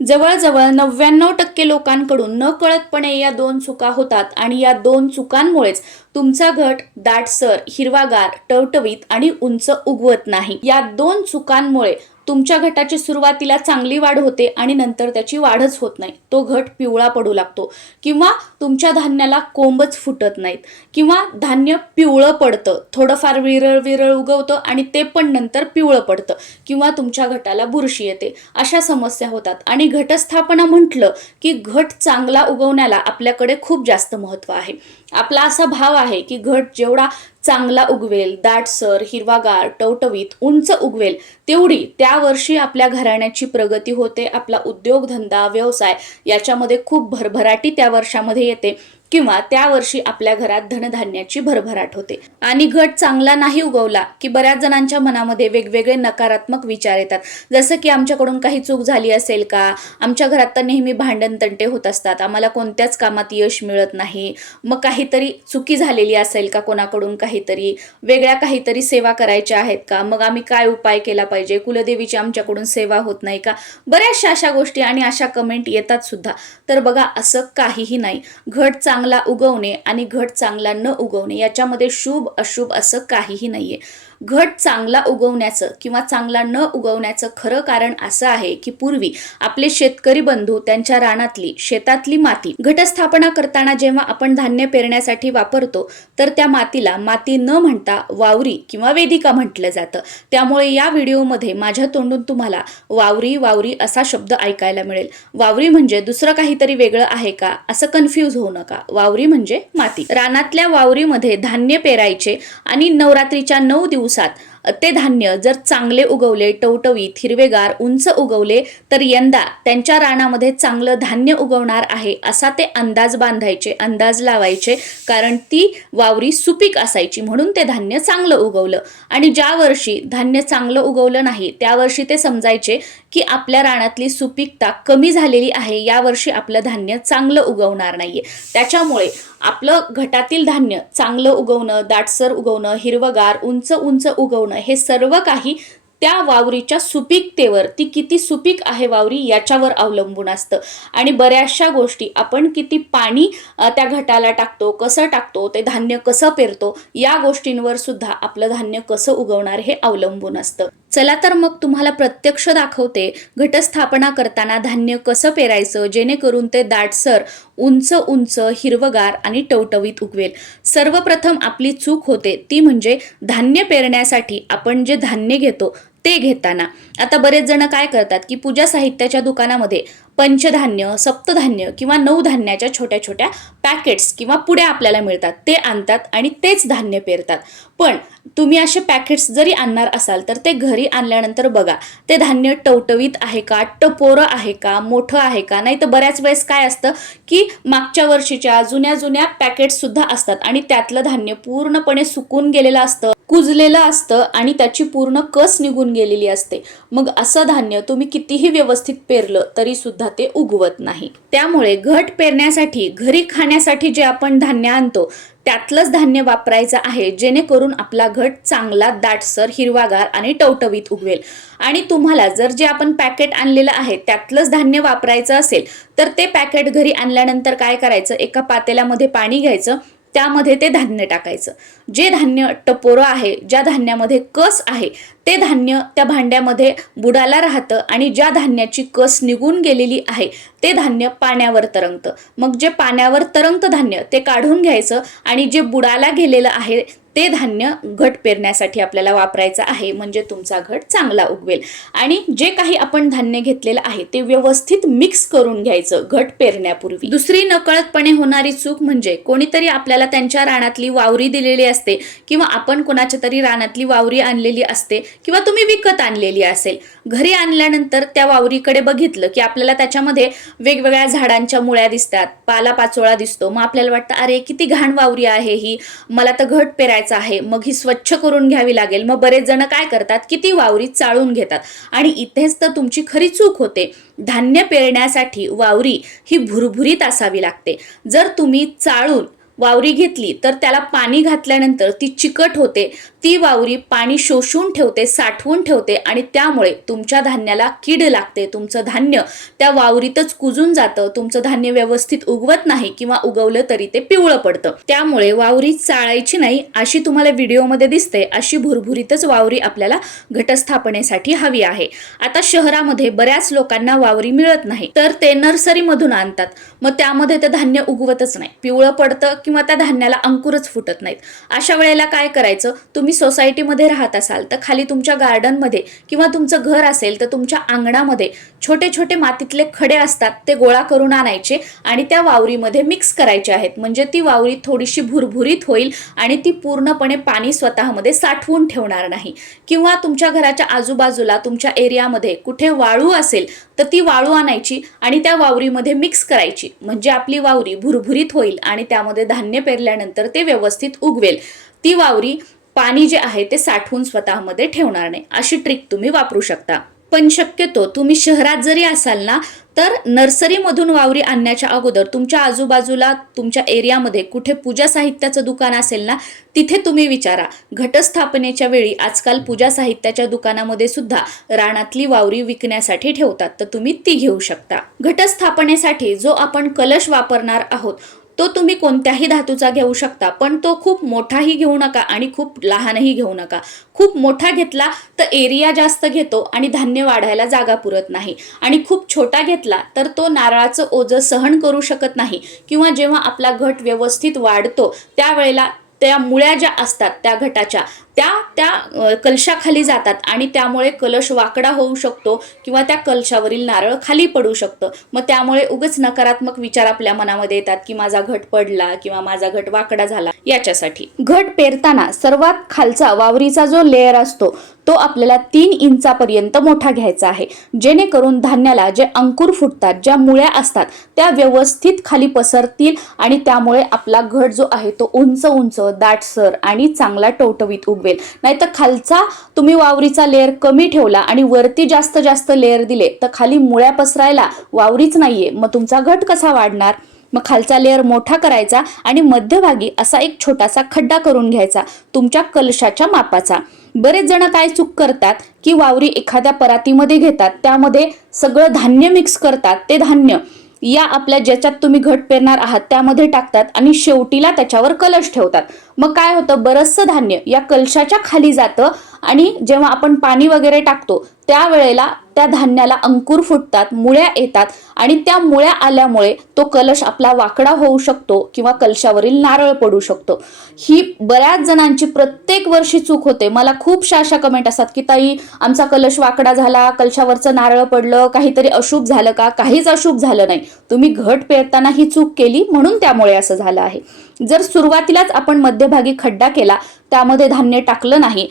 जवळजवळ नव्याण्णव टक्के लोकांकडून नकळतपणे या दोन चुका होतात आणि या दोन चुकांमुळेच तुमचा घट दाटसर हिरवागार टवटवीत आणि उंच उगवत नाही. या दोन चुकांमुळे तुमच्या घटाची सुरुवातीला चांगली वाढ होते आणि नंतर त्याची वाढच होत नाही. तो घट पिवळा पडू लागतो. किंवा तुमच्या धान्याला कोंबच फुटत नाहीत. किंवा धान्य पिवळं पडतं. थोडंफार विरळ विरळ उगवतं आणि ते पण नंतर पिवळं पडतं. किंवा तुमच्या घटाला बुरशी येते. अशा समस्या होतात. आणि घटस्थापना म्हटलं की घट चांगला उगवण्याला आपल्याकडे खूप जास्त महत्त्व आहे. आपला असा भाव आहे की घट जेवढा चांगला उगवेल दाटसर हिरवागार टवटवीत उंच उगवेल. तेवढी त्या वर्षी आपल्या घराण्याची प्रगती होते आपला उद्योगधंदा व्यवसाय याच्यामध्ये खूप भरभराटी त्या वर्षामध्ये येते. किंवा त्या वर्षी आपल्या घरात धनधान्याची भरभराट होते. आणि घट चांगला नाही उगवला की बऱ्याच जणांच्या मनामध्ये वेगवेगळे नकारात्मक विचार येतात. जसं की आमच्याकडून काही चूक झाली असेल का? आमच्या घरात तर नेहमी भांडण तंटे होत असतात. आम्हाला कोणत्याच कामात यश मिळत नाही. मग काहीतरी चुकी झालेली असेल का कोणाकडून काहीतरी? वेगळ्या काहीतरी सेवा करायच्या आहेत का? मग आम्ही काय उपाय केला पाहिजे? कुलदेवीची आमच्याकडून सेवा होत नाही का? बऱ्याचशा अशा गोष्टी आणि अशा कमेंट येतात सुद्धा. तर बघा असं काहीही नाही. घट चांग चांगला उगवणे आणि घट चांगला न उगवणे याच्यामध्ये शुभ अशुभ असं काहीही नाहीये. घट चांगला उगवण्याचं किंवा चांगला न उगवण्याचं खरं कारण असं आहे की पूर्वी आपले शेतकरी बंधू त्यांच्या रानातली शेतातली माती घटस्थापना करताना जेव्हा आपण धान्य पेरण्यासाठी वापरतो तर त्या मातीला माती न म्हणता वावरी किंवा वेदिका म्हटलं जातं. त्यामुळे या व्हिडिओमध्ये माझ्या तोंडून तुम्हाला वावरी वावरी असा शब्द ऐकायला मिळेल. वावरी म्हणजे दुसरं काहीतरी वेगळं आहे का? असं कन्फ्यूज होऊ नका. वावरी म्हणजे माती. रानातल्या वावरीमध्ये धान्य पेरायचे आणि नवरात्रीच्या नऊ दिवस pusat ते धान्य जर चांगले उगवले टवटवीत हिरवेगार उंच उगवले तर यंदा त्यांच्या रानामध्ये चांगलं धान्य उगवणार आहे असा ते अंदाज बांधायचे अंदाज लावायचे. कारण ती वावरी सुपीक असायची म्हणून ते धान्य चांगलं उगवलं. आणि ज्या वर्षी धान्य चांगलं उगवलं नाही त्या वर्षी ते समजायचे की आपल्या रानातली सुपीकता कमी झालेली आहे यावर्षी आपलं धान्य चांगलं उगवणार नाहीये. त्याच्यामुळे आपलं घटातील धान्य चांगलं उगवणं दाटसर उगवणं हिरवगार उंच उंच उगवणं हे सर्व काही त्या वावरीच्या सुपीकतेवर ती किती सुपीक आहे वावरी याच्यावर अवलंबून असतं. आणि बऱ्याचशा गोष्टी आपण किती पाणी त्या घटाला टाकतो कसं टाकतो ते धान्य कसं पेरतो या गोष्टींवर सुद्धा आपलं धान्य कसं उगवणार हे अवलंबून असतं. चला तर मग तुम्हाला प्रत्यक्ष दाखवते घटस्थापना करताना धान्य कसं पेरायचं जेणेकरून ते दाटसर उंच उंच हिरवगार आणि टवटवीत उगवेल. सर्वप्रथम आपली चूक होते ती म्हणजे धान्य पेरण्यासाठी आपण जे धान्य घेतो ते घेताना. आता बरेच जण काय करतात की पूजा साहित्याच्या दुकानामध्ये पंचधान्य सप्तधान्य किंवा नऊ धान्याच्या छोट्या छोट्या पॅकेट्स किंवा पुड्या आपल्याला मिळतात. ते आणतात आणि तेच धान्य पेरतात. पण तुम्ही असे पॅकेट्स जरी आणणार असाल तर ते घरी आणल्यानंतर बघा ते धान्य टवटवीत आहे का टपोरं आहे का मोठं आहे का? नाही तर बऱ्याच वेळेस काय असतं की मागच्या वर्षीच्या जुन्या जुन्या पॅकेट्स सुद्धा असतात आणि त्यातलं धान्य पूर्णपणे सुकून गेलेलं असतं कुजलेलं असतं आणि त्याची पूर्ण कस निघून गेलेली असते. मग असं धान्य तुम्ही कितीही व्यवस्थित पेरलं तरी सुद्धा ते उगवत नाही. त्यामुळे घट पेरण्यासाठी घरी खाण्यासाठी जे आपण धान्य आणतो त्यातलंच धान्य वापरायचं आहे जेणेकरून आपला घट चांगला दाटसर हिरवागार आणि टवटवीत उगवेल. आणि तुम्हाला जर जे आपण पॅकेट आणलेलं आहे त्यातलंच धान्य वापरायचं असेल तर ते पॅकेट घरी आणल्यानंतर काय करायचं? एका पातेल्यामध्ये पाणी घ्यायचं त्यामध्ये ते धान्य टाकायचं. जे धान्य टपोरं आहे ज्या धान्यामध्ये कस आहे ते धान्य त्या भांड्यामध्ये बुडाला राहतं आणि ज्या धान्याची कस निघून गेलेली आहे ते धान्य पाण्यावर तरंगतं. मग जे पाण्यावर तरंगतं धान्य ते काढून घ्यायचं आणि जे बुडाला गेलेलं आहे ते धान्य घट पेरण्यासाठी आपल्याला वापरायचं आहे म्हणजे तुमचा घट चांगला उगवेल. आणि जे काही आपण धान्य घेतलेलं आहे ते व्यवस्थित मिक्स करून घ्यायचं घट पेरण्यापूर्वी. दुसरी नकळतपणे होणारी चूक म्हणजे कोणीतरी आपल्याला त्यांच्या रानातली वावरी दिलेली असते किंवा आपण कोणाच्या तरी रानातली वावरी आणलेली असते किंवा तुम्ही विकत आणलेली असेल. घरी आणल्यानंतर त्या वावरीकडे बघितलं की आपल्याला त्याच्यामध्ये वेगवेगळ्या झाडांच्या मुळ्या दिसतात पालापाचोळा दिसतो. मग आपल्याला वाटतं अरे किती घाण वावरी आहे ही. मला तर घट पेरायचं आहे. मग ही स्वच्छ करून घ्यावी लागेल. मग बरेच जण काय करतात की ती वावरी चाळून घेतात. आणि इथेच तर तुमची खरी चूक होते. धान्य पेरण्यासाठी वावरी ही भुरभुरीत असावी लागते. जर तुम्ही चाळून वावरी घेतली तर त्याला पाणी घातल्यानंतर ती चिकट होते. ती वावरी पाणी शोषून ठेवते साठवून ठेवते आणि त्यामुळे तुमच्या धान्याला कीड लागते. तुमचं धान्य त्या वावरीतच कुजून जातं. तुमचं धान्य व्यवस्थित उगवत नाही किंवा उगवलं तरी ते पिवळं पडतं. त्यामुळे वावरी चाळायची नाही अशी तुम्हाला व्हिडिओमध्ये दिसते. अशी भुरभुरीतच वावरी आपल्याला घटस्थापनेसाठी हवी आहे. आता शहरामध्ये बऱ्याच लोकांना वावरी मिळत नाही तर ते नर्सरीमधून आणतात. मग त्यामध्ये ते धान्य उगवतच नाही. पिवळं पडतं किंवा त्या धान्याला अंकुरच फुटत नाहीत. अशा वेळेला काय करायचं? तुम्ही सोसायटीमध्ये राहत असाल तर खाली तुमच्या गार्डनमध्ये किंवा तुमचं घर असेल तर तुमच्या अंगणामध्ये छोटे छोटे मातीतले खडे असतात ते गोळा करून आणायचे आणि त्या वावरीमध्ये मिक्स करायचे आहेत. म्हणजे ती वावरी थोडीशी भुरभुरीत होईल आणि ती पूर्णपणे पाणी स्वतःमध्ये साठवून ठेवणार नाही. किंवा तुमच्या घराच्या आजूबाजूला तुमच्या एरियामध्ये कुठे वाळू असेल तर ती वाळू आणायची आणि त्या वावरीमध्ये मिक्स करायची. म्हणजे आपली वावरी भुरभुरीत होईल आणि त्यामध्ये धान्य पेरल्यानंतर ते व्यवस्थित उगवेल. ती वावरी पाणी जे आहे ते साठवून स्वतःमध्ये ठेवणार नाही. अशी ट्रिक तुम्ही वापरू शकता. पण शक्यतो तुम्ही शहरात जरी असाल ना तर नर्सरीमधून वावरी आणण्याच्या अगोदर तुमच्या आजूबाजूला तुमच्या एरियामध्ये कुठे पूजा साहित्याचं दुकान असेल ना तिथे तुम्ही विचारा. घटस्थापनेच्या वेळी आजकाल पूजा साहित्याच्या दुकानामध्ये सुद्धा रानातली वावरी विकण्यासाठी ठेवतात. तर तुम्ही ती घेऊ शकता. घटस्थापनेसाठी जो आपण कलश वापरणार आहोत तो तुम्ही कोणत्याही धातूचा घेऊ शकता पण तो खूप मोठाही घेऊ नका आणि खूप लहानही घेऊ नका. खूप मोठा घेतला तर एरिया जास्त घेतो आणि धान्य वाढायला जागा पुरत नाही. आणि खूप छोटा घेतला तर तो नारळाचं ओझं सहन करू शकत नाही. किंवा जेव्हा आपला घट व्यवस्थित वाढतो त्यावेळेला त्या मुळ्या ज्या असतात त्या घटाच्या त्या त्या कलशाखाली जातात आणि त्यामुळे कलश वाकडा होऊ शकतो किंवा त्या कलशावरील नारळ खाली पडू शकतं. मग त्यामुळे उगच नकारात्मक विचार आपल्या मनामध्ये येतात की माझा घट पडला किंवा माझा घट वाकडा झाला याच्यासाठी. घट पेरताना सर्वात खालचा वावरीचा जो लेअर असतो तो आपल्याला तीन इंचापर्यंत मोठा घ्यायचा आहे. जेणेकरून धान्याला जे अंकुर फुटतात ज्या मुळ्या असतात त्या व्यवस्थित खाली पसरतील आणि त्यामुळे आपला घट जो आहे तो उंच उंच दाटसर आणि चांगला टवटवीत उगवेल नाहीतर खालचा तुम्ही वावरीचा लेअर कमी ठेवला आणि वरती जास्त जास्त लेअर दिले तर खाली मुळ्या पसरायला वावरीच नाहीये. मग तुमचा घट कसा वाढणार? मग खालचा लेअर मोठा करायचा आणि मध्यभागी असा एक छोटासा खड्डा करून घ्यायचा तुमच्या कलशाच्या मापाचा. बरेच जण काय चूक करतात की वावरी एखाद्या परातीमध्ये घेतात त्यामध्ये सगळं धान्य मिक्स करतात ते धान्य. या आपल्या ज्याच्यात तुम्ही घट पेरणार आहात त्यामध्ये टाकतात आणि शेवटीला त्याच्यावर कलश ठेवतात. मग काय होतं? बरंचसं धान्य या कलशाच्या खाली जातं आणि जेव्हा आपण पाणी वगैरे टाकतो त्यावेळेला त्या धान्याला अंकुर फुटतात मुळ्या येतात आणि त्या मुळ्या आल्यामुळे तो कलश आपला वाकडा होऊ शकतो किंवा कलशावरील नारळ पडू शकतो. ही बऱ्याच जणांची प्रत्येक वर्षी चूक होते. मला खूपशा अशा कमेंट असतात की ताई आमचा कलश वाकडा झाला कलशावरचं नारळ पडलं काहीतरी अशुभ झालं का? काहीच अशुभ झालं नाही. तुम्ही घट पेरताना ही चूक केली म्हणून त्यामुळे असं झालं आहे. जर सुरुवातीलाच आपण मध्यभागी खड्डा केला त्यामध्ये धान्य टाकलं नाही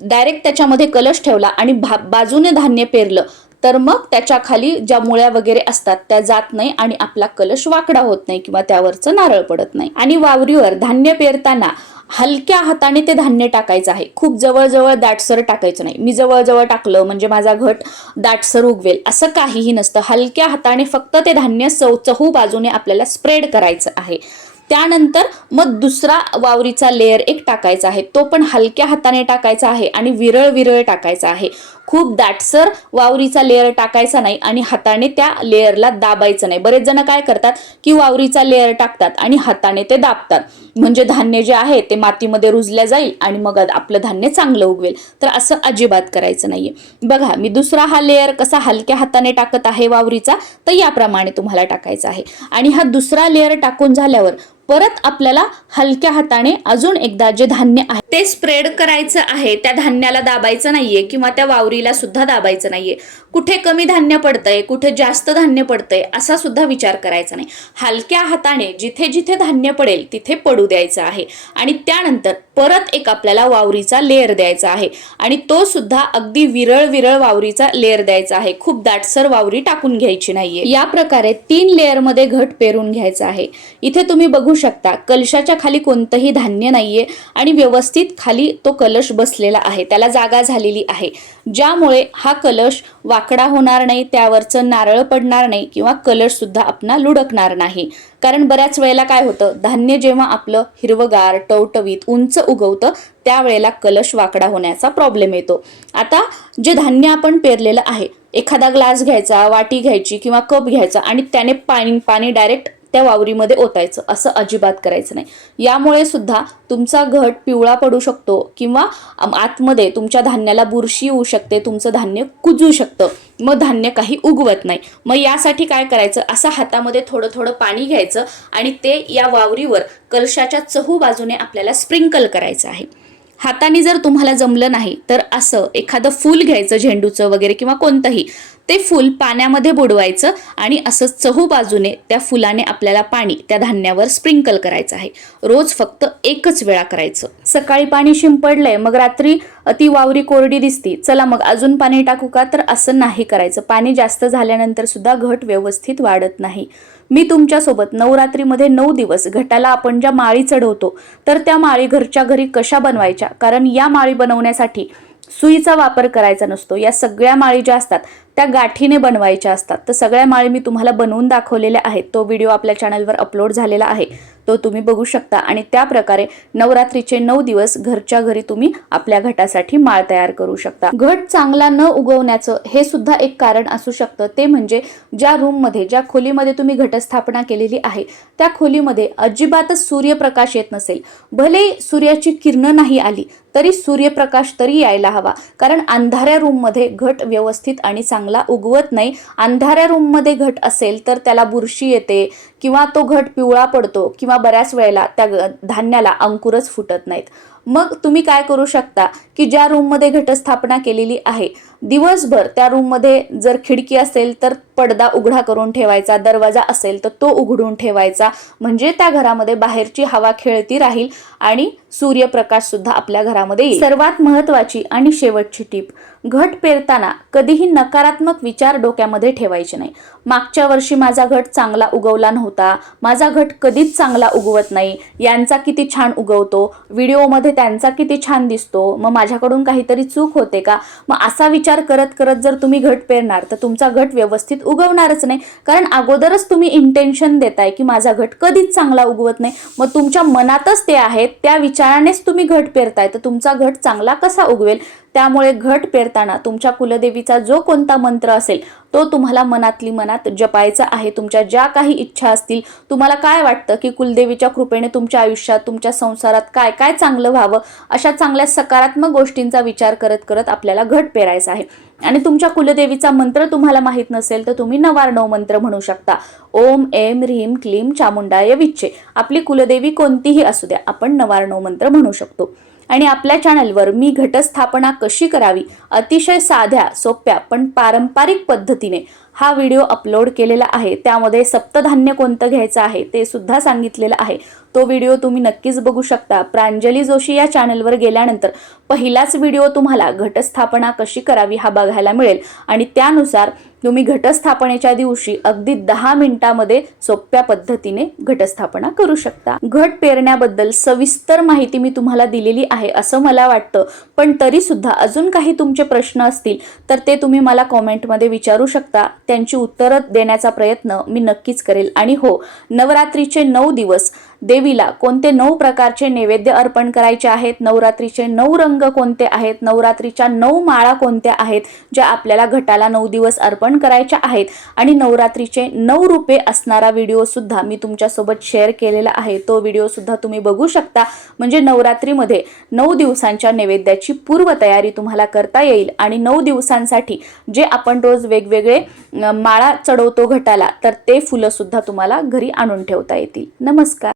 डायरेक्ट त्याच्यामध्ये कलश ठेवला आणि भा बाजूने धान्य पेरलं तर मग त्याच्याखाली ज्या मुळ्या वगैरे असतात त्या जात नाही आणि आपला कलश वाकडा होत नाही किंवा त्यावरचं नारळ पडत नाही. आणि वावरीवर धान्य पेरताना हलक्या हाताने ते धान्य टाकायचं आहे. खूप जवळजवळ दाटसर टाकायचं नाही. मी जवळजवळ टाकलं म्हणजे माझा घट दाटसर उगवेल. असं काहीही नसतं. हलक्या हाताने फक्त ते धान्य चौ चहू बाजूने आपल्याला स्प्रेड करायचं आहे. त्यानंतर मग दुसरा वावरीचा लेअर एक टाकायचा आहे. तो पण हलक्या हाताने टाकायचा आहे आणि विरळ विरळ टाकायचा आहे. खूप दाटसर वावरीचा लेअर टाकायचा नाही आणि हाताने त्या लेअरला दाबायचं नाही. बरेच जण काय करतात की वावरीचा लेअर टाकतात आणि हाताने ते दाबतात. म्हणजे धान्य जे आहे ते मातीमध्ये रुजल्या जाईल आणि मग आपलं धान्य चांगलं उगवेल. तर असं अजिबात करायचं नाहीये. बघा मी दुसरा हा लेअर कसा हलक्या हाताने टाकत आहे वावरीचा तर याप्रमाणे तुम्हाला टाकायचा आहे. आणि हा दुसरा लेअर टाकून झाल्यावर परत आपल्याला हलक्या हाताने अजून एकदा जे धान्य आहे ते स्प्रेड करायचं आहे त्या धान्याला दाबायचं नाहीये किंवा त्या वावरीला सुद्धा दाबायचं नाहीये. कुठे कमी धान्य पडतंय कुठे जास्त धान्य पडतंय असा सुद्धा विचार करायचा नाही. हलक्या हाताने जिथे जिथे धान्य पडेल तिथे पडू द्यायचं आहे. आणि त्यानंतर परत एक आपल्याला वावरीचा लेअर द्यायचा आहे. आणि तो सुद्धा अगदी विरळ विरळ वावरीचा लेअर द्यायचा आहे. खूप दाटसर वावरी टाकून घ्यायची नाहीये. या प्रकारे तीन लेअरमध्ये घट पेरून घ्यायचा आहे. इथे तुम्ही बघू शकता कलशाच्या खाली कोणतंही धान्य नाहीये आणि व्यवस्थित खाली तो कलश बसलेला आहे. त्याला जागा झालेली आहे. ज्यामुळे हा कलश वाकडा होणार नाही त्यावरचं नारळ पडणार नाही किंवा कलश सुद्धा आपला लुडकणार नाही. कारण बऱ्याच वेळेला काय होतं धान्य जेव्हा आपलं हिरवगार टवटवीत उंच उगवतं त्यावेळेला कलश वाकडा होण्याचा प्रॉब्लेम येतो. आता जे धान्य आपण पेरलेलं आहे एखादा ग्लास घ्यायचा वाटी घ्यायची किंवा कप घ्यायचा आणि त्याने पाणी पाणी डायरेक्ट त्या वावरीमध्ये ओतायचं. असं अजिबात करायचं नाही. यामुळे सुद्धा तुमचा घट पिवळा पडू शकतो किंवा आतमध्ये तुमच्या धान्याला बुरशी येऊ शकते तुमचं धान्य कुजू शकतं. मग धान्य काही उगवत नाही. मग यासाठी काय करायचं? असं हातामध्ये थोडं थोडं पाणी घ्यायचं आणि ते या वावरीवर कलशाच्या चहू बाजूने आपल्याला स्प्रिंकल करायचं आहे. हाताने जर तुम्हाला जमलं नाही तर असं एखादं फूल घ्यायचं झेंडूचं वगैरे किंवा कोणतंही ते फूल पाण्यामध्ये बुडवायचं आणि असं चहू बाजूने त्या फुलाने आपल्याला पाणी त्या धान्यावर स्प्रिंकल करायचं आहे. रोज फक्त एकच वेळा करायचं. सकाळी पाणी शिंपडलंय मग रात्री ती वावरी कोरडी दिसती. चला मग अजून पाणी टाकू का? तर असं नाही करायचं. पाणी जास्त झाल्यानंतर सुद्धा घट व्यवस्थित वाढत नाही. मी तुमच्यासोबत नवरात्रीमध्ये नऊ दिवस घटाला आपण ज्या माळी चढवतो तर त्या माळी घरच्या घरी कशा बनवायच्या? कारण या माळी बनवण्यासाठी सुईचा वापर करायचा नसतो. या सगळ्या माळी ज्या असतात त्या गाठीने बनवायच्या असतात. तर सगळ्या माळी मी तुम्हाला बनवून दाखवलेल्या आहेत. तो व्हिडिओ आपल्या चॅनलवर अपलोड झालेला आहे. तो तुम्ही बघू शकता. आणि त्या प्रकारे नवरात्रीचे नऊ दिवस घरच्या घरी तुम्ही आपल्या घटासाठी माळ तयार करू शकता. घट चांगला न उगवण्याचं हे सुद्धा एक कारण असू शकतं. ते म्हणजे ज्या रूममध्ये ज्या खोलीमध्ये तुम्ही घटस्थापना केलेली आहे त्या खोलीमध्ये अजिबातच सूर्यप्रकाश येत नसेल. भले सूर्याची किरणं नाही आली तरी सूर्यप्रकाश तरी यायला हवा. कारण अंधाऱ्या रूममध्ये घट व्यवस्थित आणि चांगला उगवत नाही. अंधाऱ्या रूममध्ये घट असेल तर त्याला बुरशी येते किंवा तो घट पिवळा पडतो किंवा बऱ्याच वेळेला त्या धान्याला अंकुरच फुटत नाहीत. मग तुम्ही काय करू शकता की ज्या रूममध्ये घटस्थापना केलेली आहे दिवसभर त्या रूममध्ये जर खिडकी असेल तर पडदा उघडा करून ठेवायचा दरवाजा असेल तर तो उघडून ठेवायचा. म्हणजे त्या घरामध्ये बाहेरची हवा खेळती राहील आणि सूर्यप्रकाश सुद्धा आपल्या घरामध्ये येईल. सर्वात महत्वाची आणि शेवटची टीप घट पेरताना कधीही नकारात्मक विचार डोक्यामध्ये ठेवायचे नाही. मागच्या वर्षी माझा घट चांगला उगवला नव्हता माझा घट कधीच चांगला उगवत नाही यांचा किती छान उगवतो व्हिडिओमध्ये त्यांचा किती छान दिसतो. मग माझ्याकडून काहीतरी चूक होते का? मग असा विचार करत करत जर तुम्ही घट पेरणार तर तुमचा घट व्यवस्थित उगवणारच नाही. कारण अगोदरच तुम्ही इंटेन्शन देताय की माझा घट कधीच चांगला उगवत नाही. मग तुमच्या मनातच ते आहेत त्या विचारानेच तुम्ही घट पेरताय. तर तुमचा घट चांगला कसा उगवेल? त्यामुळे घट पेरताना तुमच्या कुलदेवीचा जो कोणता मंत्र असेल तो तुम्हाला मनातली मनात जपायचा आहे. तुमच्या ज्या काही इच्छा असतील तुम्हाला काय वाटतं की कुलदेवीच्या कृपेने तुमच्या आयुष्यात तुमच्या संसारात काय काय चांगलं व्हावं अशा चांगल्या सकारात्मक गोष्टींचा विचार करत करत आपल्याला घट पेरायचा आहे. आणि तुमच्या कुलदेवीचा मंत्र तुम्हाला माहीत नसेल तर तुम्ही नवारणव मंत्र म्हणू शकता. ओम एम ह्रीम क्लीम चामुंडाय विच्छे. आपली कुलदेवी कोणतीही असू द्या आपण नवारणव मंत्र म्हणू शकतो. आणि आपल्या चॅनलवर मी घटस्थापना कशी करावी? अतिशय साध्या सोप्या पण पारंपरिक पद्धतीने हा व्हिडिओ अपलोड केलेला आहे. त्यामध्ये सप्तधान्य कोणतं घ्यायचं आहे ते सुद्धा सांगितलेलं आहे. तो व्हिडिओ तुम्ही नक्कीच बघू शकता. प्रांजली जोशी या चॅनलवर गेल्यानंतर पहिलाच व्हिडिओ तुम्हाला घटस्थापना कशी करावी हा बघायला मिळेल. आणि त्यानुसार तुम्ही घटस्थापनेच्या दिवशी अगदी दहा मिनिटामध्ये सोप्या पद्धतीने घटस्थापना करू शकता. घट पेरण्याबद्दल सविस्तर माहिती मी तुम्हाला दिलेली आहे असं मला वाटतं. पण तरी सुद्धा अजून काही तुमचे प्रश्न असतील तर ते तुम्ही मला कॉमेंटमध्ये विचारू शकता. त्यांची उत्तरं देण्याचा प्रयत्न मी नक्कीच करेल. आणि हो नवरात्रीचे नऊ दिवस देवीला कोणते नऊ प्रकारचे नैवेद्य अर्पण करायचे आहेत? नवरात्रीचे नऊ रंग कोणते आहेत? नवरात्रीच्या नऊ माळा कोणत्या आहेत? ज्या आपल्याला घटाला नऊ दिवस अर्पण करायच्या आहेत. आणि नवरात्रीचे नऊ रूपे असणारा व्हिडिओ सुद्धा मी तुमच्यासोबत शेअर केलेला आहे. तो व्हिडिओ सुद्धा तुम्ही बघू शकता. म्हणजे नवरात्रीमध्ये नऊ दिवसांच्या नैवेद्याची पूर्वतयारी तुम्हाला करता येईल. आणि नऊ दिवसांसाठी जे आपण रोज वेगवेगळे माळा चढवतो घटाला तर ते फुलं सुद्धा तुम्हाला घरी आणून ठेवता येतील. नमस्कार.